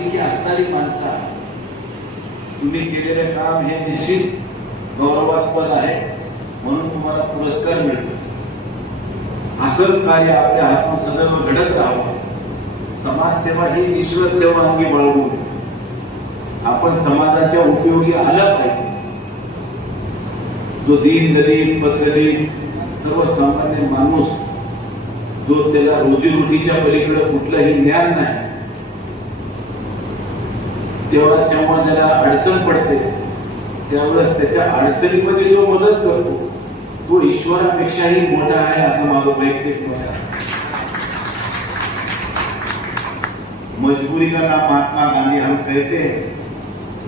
की असणारी माणसं तुम्ही केलेले काम हे निश्चित गौरवास्पद आहे, म्हणून तुम्हाला पुरस्कार मिळतो. असंच कार्य आपल्या हातून सदैव घडत राहावं. समाजसेवा ही ईश्वर सेवा अंगी बाळगून आपण समाजाच्या उपयोगी आलं पाहिजे. जो दीन दलित पददलित सर्वसामान्य माणूस जो त्याला रोजीरोटीच्या पलीकडे कुठलंही ज्ञान नाही, तेव्हा जेव्हा ज्याला अडचण पडते त्यावेळेस त्याच्या अडचणीमध्ये जो मदत करतो तो ईश्वरापेक्षाही मोठा आहे, असं माझं वैयक्तिक मत आहे. मजबूरी का नाम महात्मा गांधी हम कहते हैं,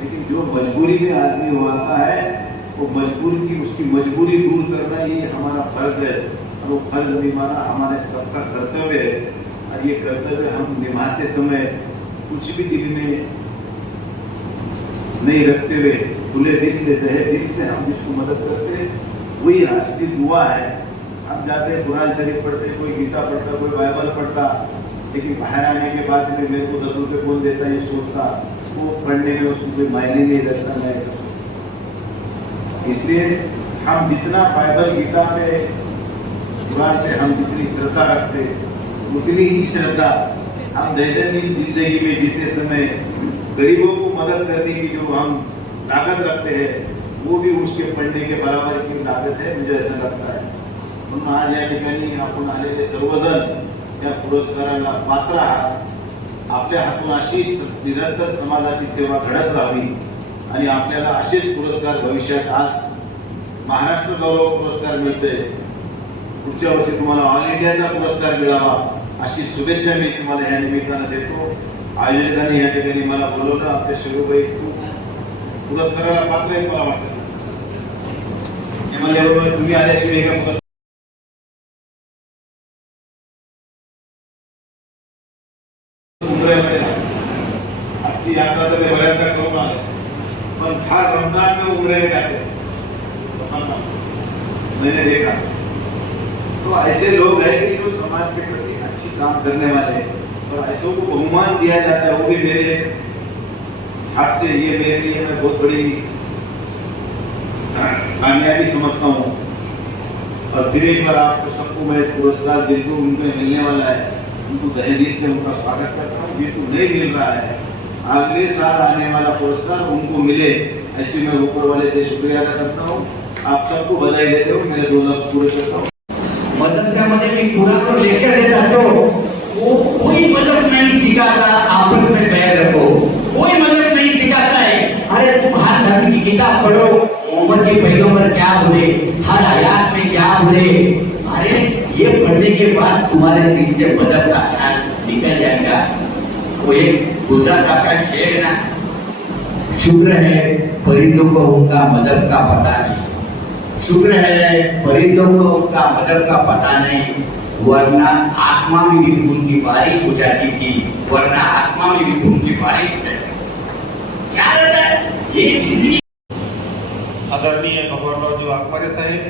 लेकिन जो मजबूरी में आदमी होता है वो मजबूरी की उसकी मजबूरी दूर करना ये हमारा फर्ज है, और वो फर्ज निभाना हमारे सबका कर्तव्य है. और ये कर्तव्य हम निभाते समय कुछ भी दिल में नहीं रखते हुए खुले दिल से तहे दिल से हम जिसको मदद करते हैं वही असली दुआ है. हम जाते कुरान शरीफ पढ़ते, कोई गीता पढ़ता, कोई बाइबल पढ़ता, लेकिन बाहर आने के बाद में मेरे को 10 रुपये कौन देता ये सोचता, वो पढ़ने में उसको कोई मायने नहीं रखता. मैं ऐसा इसलिए हम जितना बाइबल गीता पे कुरान पे हम जितनी श्रद्धा रखते उतनी ही श्रद्धा हम दैनंदिन जिंदगी में जीते समय गरीबों को मदद करने की जो हम ताकत रखते हैं वो भी उसके पढ़ने के बराबर की लागत है, मुझे ऐसा लगता है. म्हणून आज या ठिकाणी आपण आलेले सर्वजण या पुरस्काराला पात्र आहात. आपल्या हातून अशीच निरंतर समाजाची सेवा घडत राहावी आणि आपल्याला असेच पुरस्कार भविष्यात आज महाराष्ट्र गौरव पुरस्कार मिळतोय, पुढच्या वर्षी तुम्हाला ऑल इंडियाचा पुरस्कार मिळावा अशी शुभेच्छा मी तुम्हाला या निमित्तानं देतो. आयोजकांनी या ठिकाणी मला बोलवलं. आमच्या शिवबाई खूप पुरस्काराला पात्र आहेत मला वाटतं. तुम्ही आल्याशिवाय एका पुरस्कार आजची यात्रा तर बऱ्याचदा करून आले, पण हर रमजान में उम्र में जाते मैंने देखा. तो ऐसे लोग हैं कि जो समाज के प्रति अच्छी काम करने वाले हैं और ऐसों को बहुमान दिया जाता है, वो भी मेरे हाथ से. ये मेरे लिए मैं बहुत बड़ी कामयाबी समझता हूँ. और फिर एक बार आपको सबको मैं पुरस्कार जिनको उनमें मिलने वाला है उनको तहे दिल से उनका स्वागत करता हूँ. जिनको नहीं मिल रहा है अगले साल आने वाला पुरस्कार उनको मिले, ऐसे मैं ऊपर वाले से शुक्रिया अदा करता हूँ. आप सबको बधाई देते हो. मेरे 2 लफ्ज पूरे करता हूँ. मदरसामध्ये मी कुरान लेक्चर देत असतो, वो कोई मदद नहीं सिखाता आपस में बैर रखो, कोई मदद नहीं सिखाता है. अरे तुम हर धर्म की किताब पढ़ो, मोहम्मद के पैगंबर क्या बोले, हर आयत में क्या बोले. अरे ये पढ़ने के बाद तुम्हारे दिल से मजहब का ख्याल निकल जाएगा. वो एक गुरदास साहब का शेर ना, शुक्र है परिंदों को उनका मजहब का पता नहीं, शुक्र है परिंदों को उनका मजहब का पता नहीं, वरना आसमान में भी खून की बारिश हो जाती थी, वरना आसमान में भी खून की बारिश हो जाती थी. क्या रहता है ये जिंदगी. आदरणीय भगवानरावजी वाघमारे साहेब,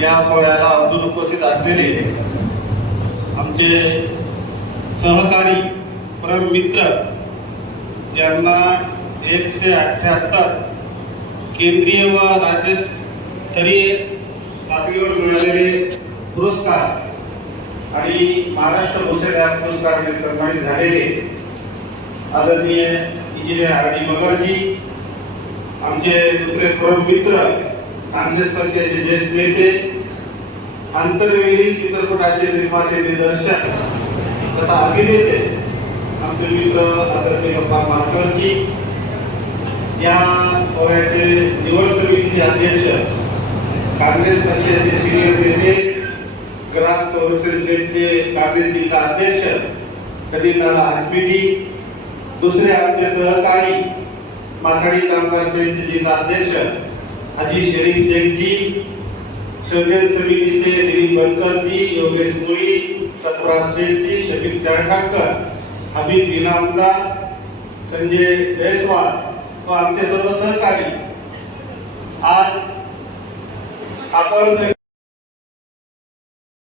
या सोहळ्याला अजून उपस्थित असलेले आमचे सहकारी परम मित्र, ज्यांना 178 केंद्रीय व राज्यस्तरीय पातळीवर मिळालेले पुरस्कार आणि महाराष्ट्र भूषण या पुरस्काराने सन्मानित झालेले आदरणीय इंजिनियर आर.डी. मगरजी, आमचे दुसरे परम मित्र काँग्रेस पक्षाचे ज्येष्ठ नेते, आंतरवेळी चित्रपटाचे निर्माते दिग्दर्शक तथा अभिनेते आमचे मित्र आदरणीय बाप्पा मास्टरजी, या सोहळ्याचे निवड समितीचे अध्यक्ष, काँग्रेस पक्षाचे सिनियर नेते, ग्राहक संरक्षण सेलचे काँग्रेस जिल्हा अध्यक्ष कदीरलाल आसमीजी, दुसरे आमचे सहकारी माथाडी कामगार सेलचे जिल्हा अध्यक्ष हाजी शरीफ शेखजी, संयोजन समितीचे दिलीप बनकरजी, योगेश मुळी, सतराज शेखजी, शफीक चारठाणकर, हबीब इनामदार, संजय जयस्वाल व आमचे सर्व सहकारी. आज आपण